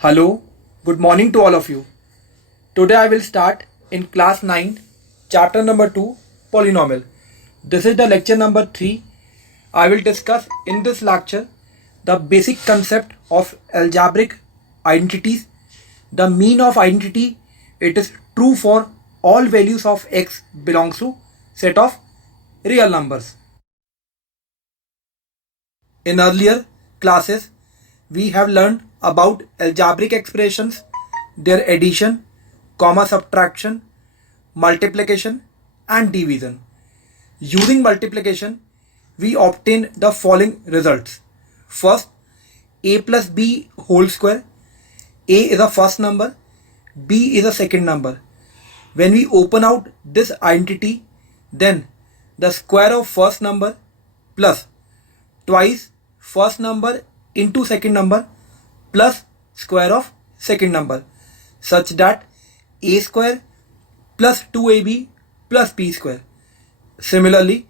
Hello, good morning to all of you. Today I will start in class 9, chapter number 2, polynomial. This is the lecture number 3. I will discuss in this lecture the basic concept of algebraic identities. The mean of identity, it is true for all values of x belongs to set of real numbers. In earlier classes, we have learned about algebraic expressions, their addition, comma subtraction, multiplication, and division. Using multiplication, we obtain the following results. First, a plus b whole square. A is a first number, b is a second number. When we open out this identity, then the square of first number plus twice first number into second number plus square of second number, such that a square plus 2ab plus b square. Similarly,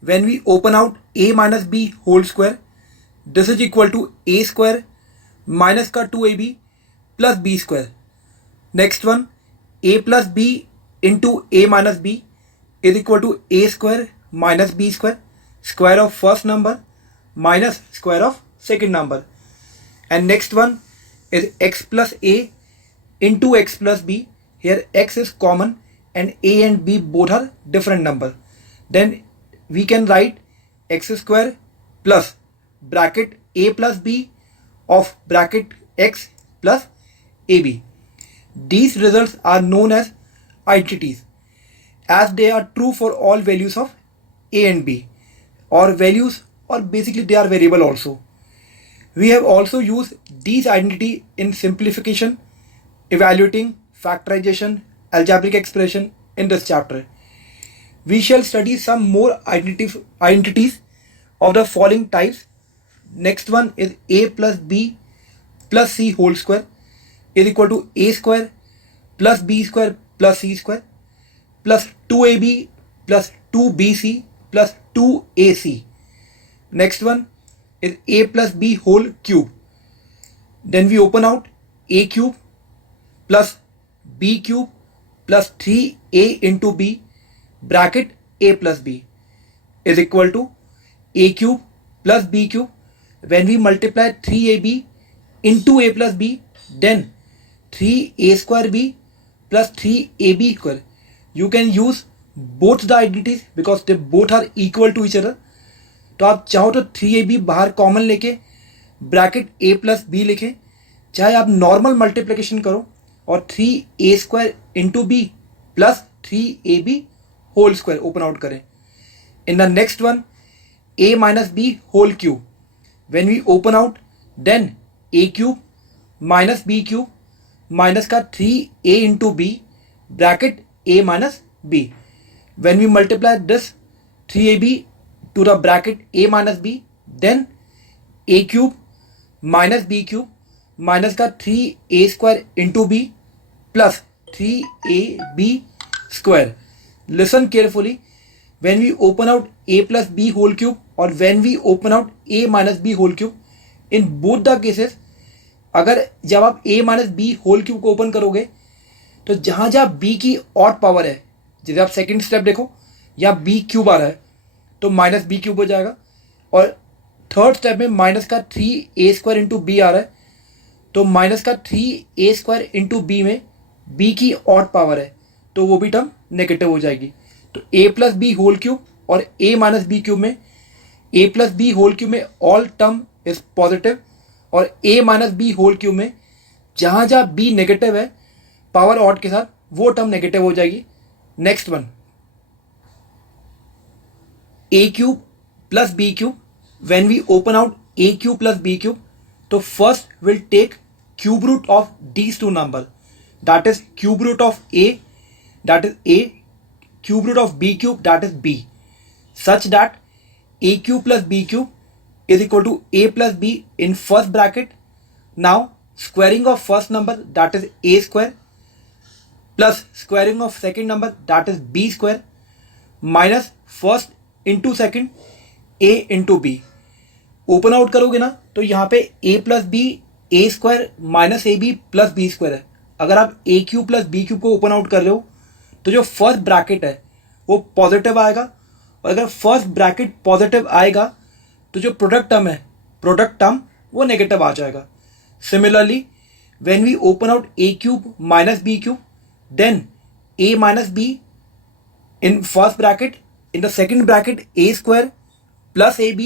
when we open out a minus b whole square, this is equal to a square minus का 2ab plus b square. Next one, a plus b into a minus b is equal to a square minus b square, square of first number minus square of second number. And next one is x plus a into x plus b. Here x is common and a and b both are different number. Then we can write x square plus bracket a plus b of bracket x plus ab. These results are known as identities, as they are true for all values of a and b, or values, or basically they are variable also. We have also used these identity in simplification, evaluating, factorization, algebraic expression in this chapter. We shall study some more identities of the following types. Next one is a plus b plus c whole square is equal to a square plus b square plus c square plus 2ab plus 2bc plus 2ac. Next one is a plus b whole cube. Then we open out a cube plus b cube plus 3a into b bracket a plus b is equal to a cube plus b cube. When we multiply 3ab into a plus b, then 3a square b plus 3ab square. You can use both the identities because they both are equal to each other. तो आप चाहो तो 3ab बाहर common लेके bracket a plus B लिखें, चाहे आप normal multiplication करो और 3a square into B plus 3ab whole square open out करें. In the next one a minus B whole cube. When we open out then a cube minus B cube minus का 3a into B bracket a minus b. When we multiply this 3ab to the bracket a minus b, then a cube minus b cube minus का 3a square into b plus 3ab square. Listen carefully. When we open out a plus b whole cube or when we open out a minus b whole cube, in both the cases अगर जब आप a minus b whole cube को open करोगे तो जहाँ जहाँ b की odd power है, जैसे आप सेकेंड स्टेप देखो या b क्यूब आ रहा है तो माइनस बी क्यूब हो जाएगा, और थर्ड स्टेप में माइनस का 3a स्क्वायर इंटू बी आ रहा है तो माइनस का 3a स्क्वायर इंटू बी में b की ऑड पावर है तो वो भी टर्म नेगेटिव हो जाएगी. तो a plus B whole cube और a माइनस बी क्यूब में a plus B whole cube में ऑल टर्म इज पॉजिटिव और a minus B whole cube में जहाँ जहाँ b नेगेटिव है पावर ऑड के साथ वो टर्म नेगेटिव हो जाएगी. Next one a cube plus b cube. When we open out a cube plus b cube, so first we'll take cube root of these two numbers, that is cube root of a, that is a, cube root of b cube, that is b, such that a cube plus b cube is equal to a plus b in first bracket. Now squaring of first number, that is a square, plus squaring of second number, that is b square, minus first into second A into B. Open out करोगे ना तो यहाँ पे a plus B A square minus A B plus B square है, अगर आप A cube plus B cube को open out कर रहे हो तो जो फर्स्ट ब्रैकेट है वो पॉजिटिव आएगा, और अगर फर्स्ट ब्रैकेट पॉजिटिव आएगा तो जो प्रोडक्ट टर्म वो नेगेटिव आ जाएगा. Similarly when we open out A cube minus B cube, then a minus b in first bracket, in the second bracket a square plus ab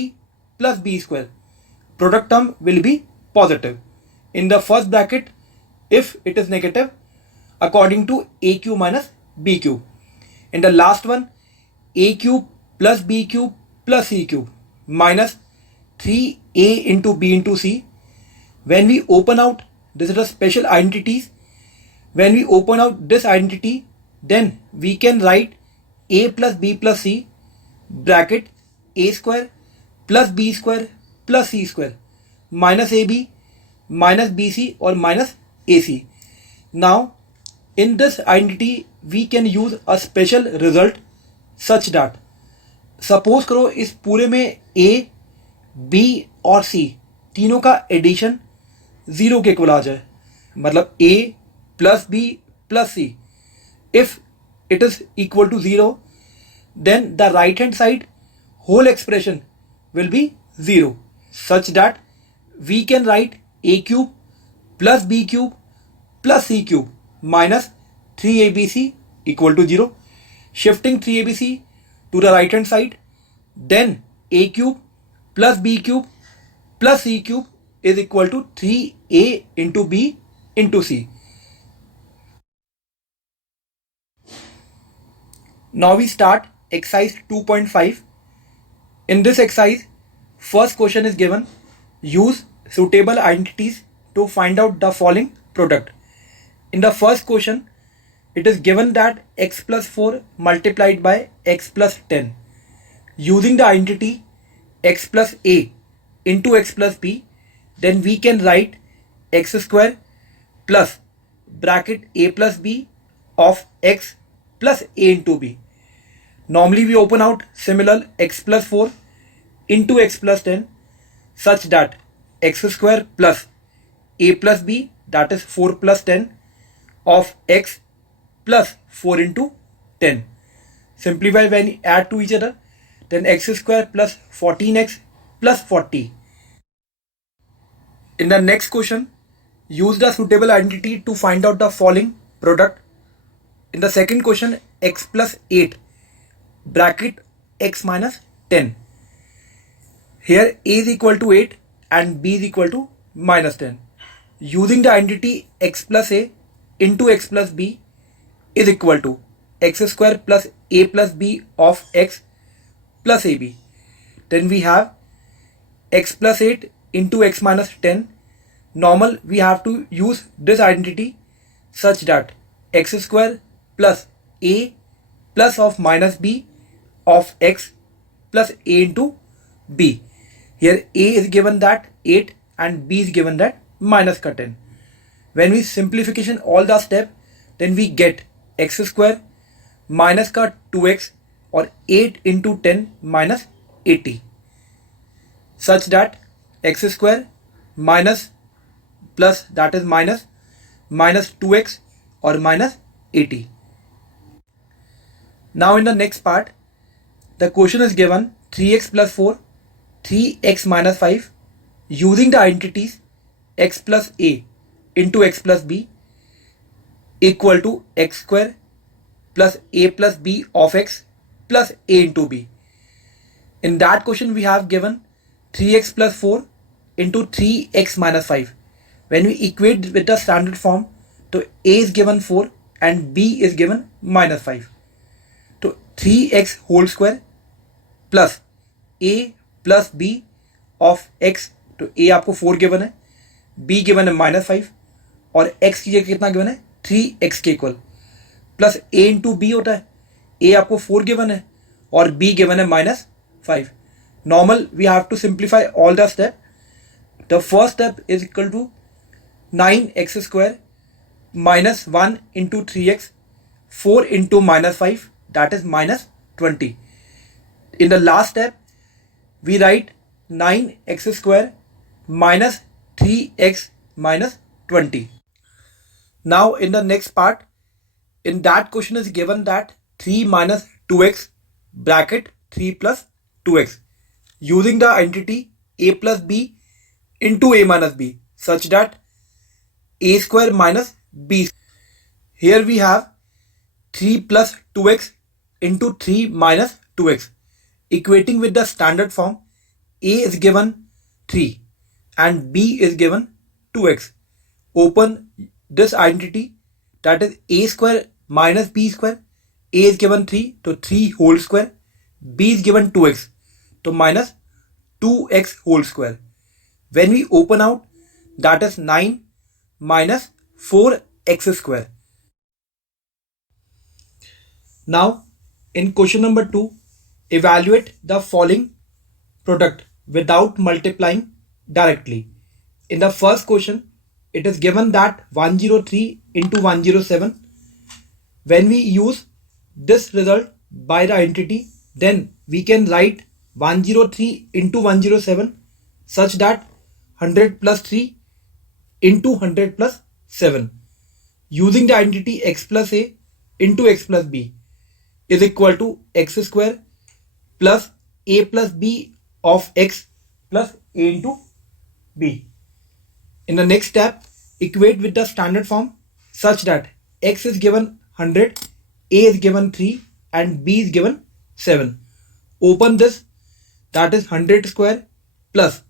plus b square, product term will be positive. In the first bracket, if it is negative, according to a cube minus b cube. In the last one, a cube plus b cube plus c cube minus 3a into b into c. When we open out, this is a special identities. When we open out this identity, then we can write a plus b plus c bracket a square plus b square plus c square minus ab minus bc or minus ac. Now in this identity we can use a special result such that, suppose करो इस पूरे में a b और c तीनों का addition 0 के equal आ जाए, मतलब a plus b plus c. If it is equal to 0, then the right hand side whole expression will be 0, such that we can write a cube plus b cube plus c cube minus 3abc equal to 0. Shifting 3abc to the right hand side, then a cube plus b cube plus c cube is equal to 3a into b into c. Now we start exercise 2.5. In this exercise, first question is given, use suitable identities to find out the following product. In the first question, it is given that x plus 4 multiplied by x plus 10. Using the identity x plus a into x plus b, then we can write x square plus bracket a plus b of x plus a into b. Normally we open out similar x plus 4 into x plus 10 such that x square plus a plus b, that is 4 plus 10 of x plus 4 into 10. Simplify when you add to each other, then x square plus 14x plus 40. In the next question, use the suitable identity to find out the following product. In the second question, x plus 8 bracket x minus 10. Here a is equal to 8 and b is equal to minus 10. Using the identity x plus a into x plus b is equal to x square plus a plus b of x plus ab. Then we have x plus 8 into x minus 10. Normal we have to use this identity such that x square plus a plus of minus b of x plus a into b. Here a is given that 8 and b is given that minus का 10. When we simplification all the step, then we get x square minus का 2x और 8 into 10 minus 80, such that x square minus plus, that is minus 2x or minus 80. Now in the next part, the question is given 3x plus 4, 3x minus 5, using the identities x plus a into x plus b equal to x square plus a plus b of x plus a into b. In that question we have given 3x plus 4 into 3x minus 5. When we equate with the standard form, so a is given 4 and b is given minus 5. So 3x whole square plus a plus b of x, तो a आपको 4 given है, b given है minus 5 और x की जगह कितना given है 3x के equal, plus a into B होता है, a आपको 4 गिवन है और b गिवन है minus 5. Normal we have to simplify all the step. The first step is equal to 9x square minus 1 into 3x, 4 into minus 5, that is minus 20. In the last step, we write 9x square minus 3x minus 20. Now in the next part, in that question is given that 3 minus 2x bracket 3 plus 2x using the identity a plus b into a minus b such that a square minus b. Here we have 3 plus 2x into 3 minus 2x equating with the standard form. A is given 3 and b is given 2x. Open this identity, that is a square minus b square. A is given 3, to 3 whole square. B is given 2x, to minus 2x whole square. When we open out, that is 9 minus 4x square. Now in question number 2, evaluate the following product without multiplying directly. In the first question, it is given that 103 into 107. When we use this result by the identity, then we can write 103 into 107 such that 100 plus 3 into 100 plus 7 using the identity x plus a into x plus b is equal to x square plus a plus b of x plus a into b. In the next step, equate with the standard form such that x is given 100, a is given 3 and b is given 7. Open this, that is 100 square plus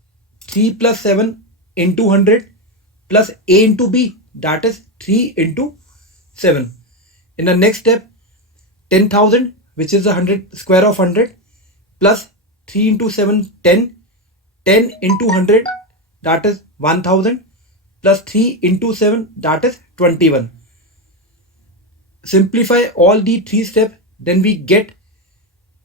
3 plus 7 into 100 plus a into b, that is 3 into 7. In the next step, 10,000, which is the 100 square of 100 plus 3 into 7, 10. 10 into 100, that is 1000 plus 3 into 7, that is 21. Simplify all the 3 steps, then we get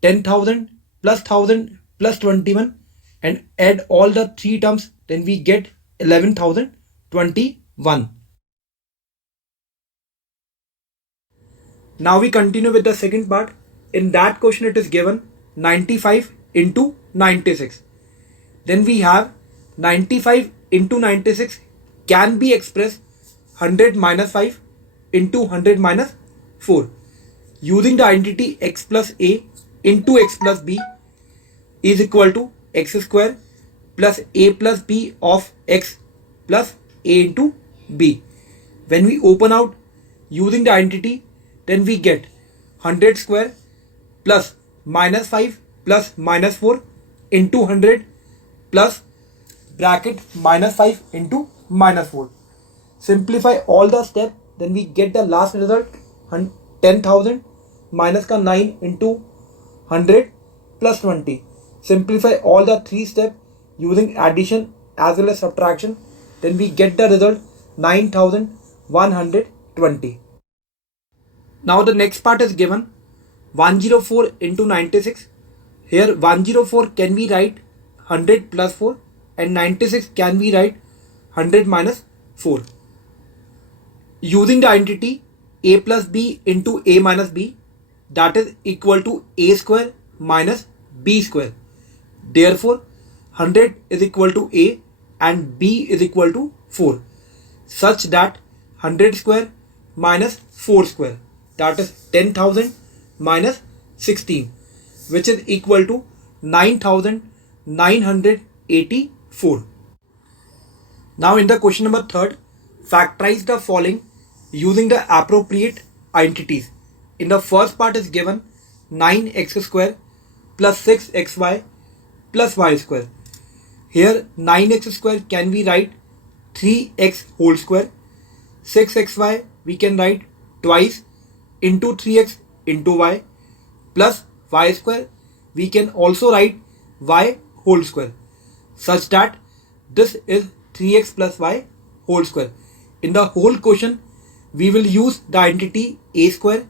10,000 plus 1000 plus 21 and add all the 3 terms, then we get 11,021. Now we continue with the second part. In that question it is given 95 into 96. Then we have 95 into 96 can be expressed 100 minus 5 into 100 minus 4 using the identity x plus a into x plus b is equal to x square plus a plus b of x plus a into b. When we open out using the identity, then we get 100 square plus minus 5 plus minus 4 into 100 plus bracket minus 5 into minus 4. Simplify all the steps, then we get the last result 10,000 minus का 9 into 100 plus 20. Simplify all the 3 steps using addition as well as subtraction, then we get the result 9,120. Now the next part is given 104 into 96. Here 104 can we write 100 plus 4 and 96 can we write 100 minus 4. Using the identity a plus b into a minus b, that is equal to a square minus b square. Therefore 100 is equal to a and b is equal to 4 such that 100 square minus 4 square, that is 10,000 minus 16, which is equal to 9,984. Now in the question number 3, factorize the following using the appropriate identities. In the first part is given 9x square plus 6xy plus y square. Here 9x square can we write 3x whole square. 6xy we can write twice into 3x into y plus y square we can also write y whole square such that this is 3x plus y whole square. In the whole question we will use the identity a square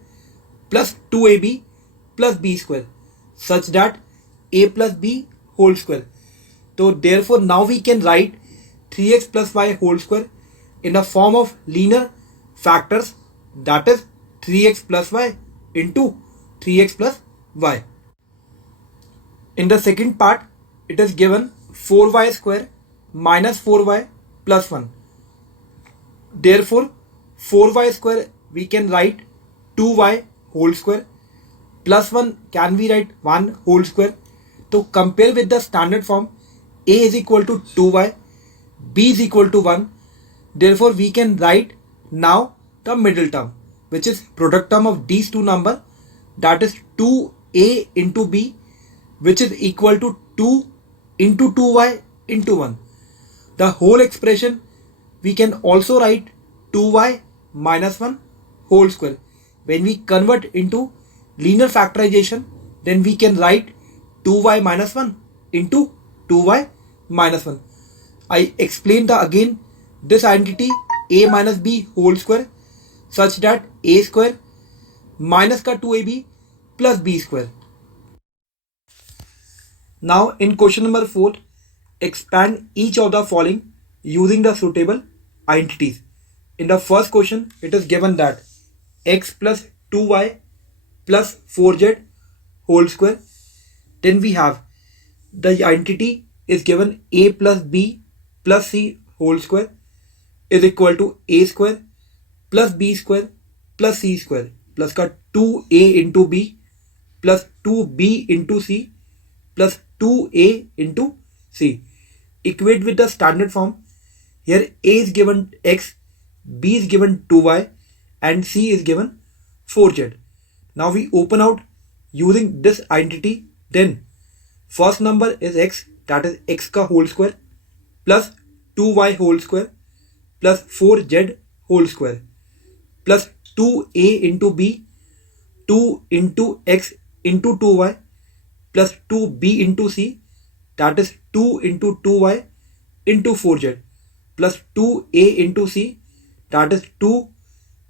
plus 2ab plus b square such that a plus b whole square. So therefore now we can write 3x plus y whole square in the form of linear factors, that is 3x plus y into 3x plus y. In the second part it is given 4y square minus 4y plus 1. Therefore, 4y square we can write 2y whole square plus 1 can we write 1 whole square. To compare with the standard form, a is equal to 2y, b is equal to 1. Therefore, we can write now the middle term, which is product term of these two numbers, that is 2a into b, which is equal to 2 into 2y into 1. The whole expression we can also write 2y minus 1 whole square. When we convert into linear factorization, then we can write 2y minus 1 into 2y minus 1. I explain again this identity a minus b whole square such that a square minus का 2ab plus b square. Now in question number 4, expand each of the following using the suitable identities. In the first question, it is given that x plus 2y plus 4z whole square. Then we have the identity is given a plus b plus c whole square is equal to a square plus b square plus c square plus का 2a into b plus 2b into c plus 2a into c. Equate with the standard form. Here a is given x, b is given 2y and c is given 4z. Now we open out using this identity. Then first number is x, that is x का whole square plus 2y whole square plus 4z whole square plus 2a into b, 2 into x into 2y plus 2b into c, that is 2 into 2y into 4z plus 2a into c, that is 2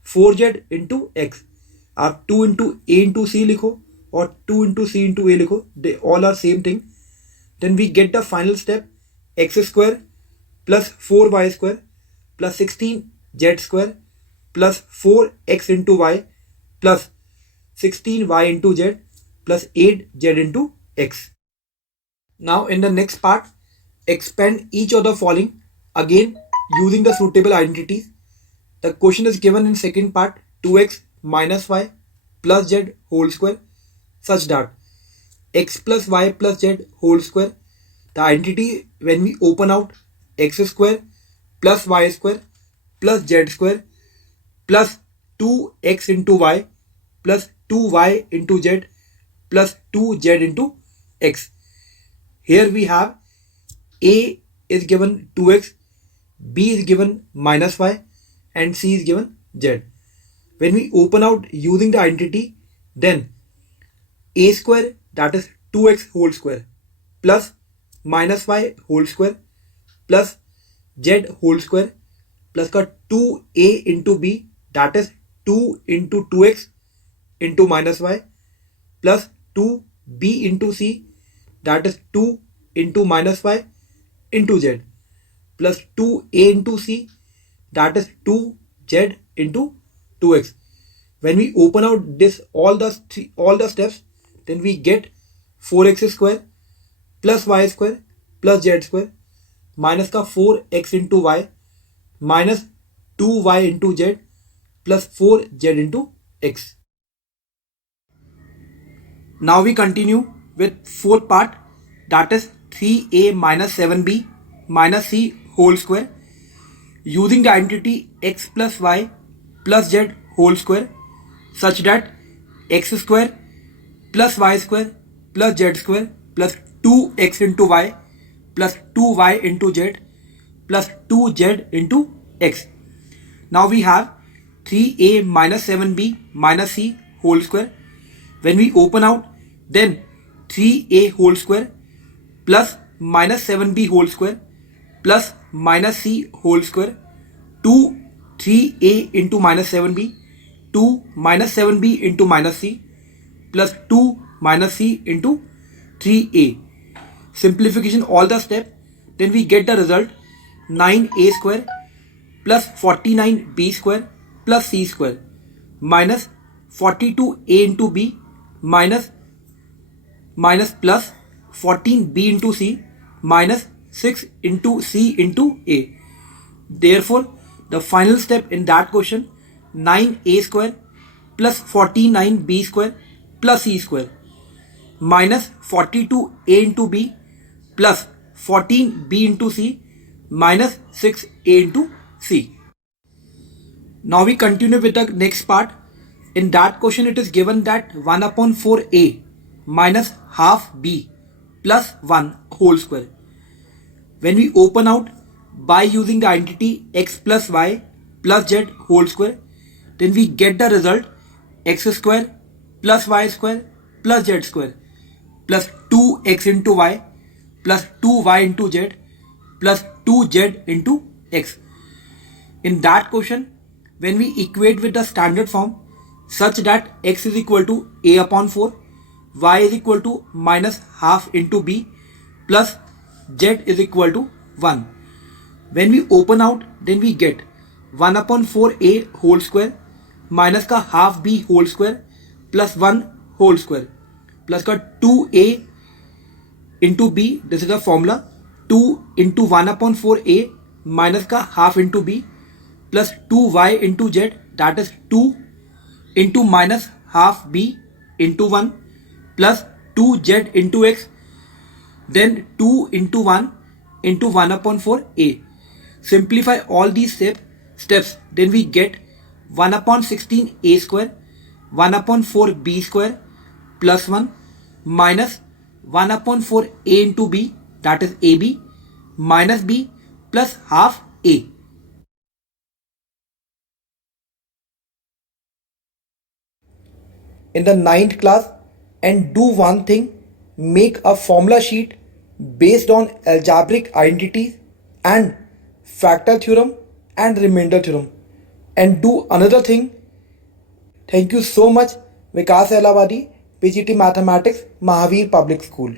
4z into x. आप 2 into a into c लिखो और 2 into c into a लिखो, they all are same thing. Then we get the final step, x square plus 4y square plus 16z square plus 4x into y plus 16y into z plus 8z into x. Now in the next part, expand each of the following again using the suitable identities. The question is given in second part, 2x minus y plus z whole square such that x plus y plus z whole square, the identity when we open out, x square plus y square plus z square plus 2x into y plus 2y into z plus 2z into x. Here we have a is given 2x, b is given minus y and c is given z. When we open out using the identity, then a square, that is 2x whole square plus minus y whole square plus z whole square plus का 2a into b, that is 2 into 2x into minus y plus 2b into c, that is 2 into minus y into z plus 2a into c, that is 2z into 2x. When we open out this all the steps, then we get 4x square plus y square plus z square minus का 4x into y minus 2y into z plus 4z into x. Now we continue with fourth part, that is 3a minus 7b minus c whole square using the identity x plus y plus z whole square such that x square plus y square plus z square plus 2x into y plus 2y into z plus 2z into x. Now we have 3a minus 7b minus c whole square. When we open out, then 3a whole square plus minus 7b whole square plus minus c whole square 2 3a into minus 7b 2 minus 7b into minus c plus 2 minus c into 3a. Simplification all the step, then we get the result 9a square plus 49b square plus c square minus 42a into b minus plus 14b into c minus 6 into c into a. Therefore, The final step in that question, 9a square plus 49b square plus c square minus 42a into b plus 14b into c minus 6a into c. Now we continue with the next part. In that question it is given that 1 upon 4a minus half b plus 1 whole square. When we open out by using the identity x plus y plus z whole square, then we get the result x square plus y square plus z square plus 2x into y plus 2y into z plus 2z into x. In that question, when we equate with the standard form such that x is equal to a upon 4, y is equal to minus half into b plus z is equal to 1. When we open out, then we get 1 upon 4a whole square minus का half b whole square plus 1 whole square plus का 2a into b, this is the formula, 2 into 1 upon 4a minus का half into b plus 2y into z, that is 2 into minus half b into 1 plus 2z into x, then 2 into 1 into 1 upon 4a. Simplify all these steps, then we get 1 upon 16a square 1 upon 4b square plus 1 minus 1 upon 4a into b, that is ab, minus b plus half a. In the 9th class, and do one thing, make a formula sheet based on algebraic identities and factor theorem and remainder theorem, and do another thing. Thank you so much. Vikas Ehlawadi, PGT Mathematics, Mahavir Public School.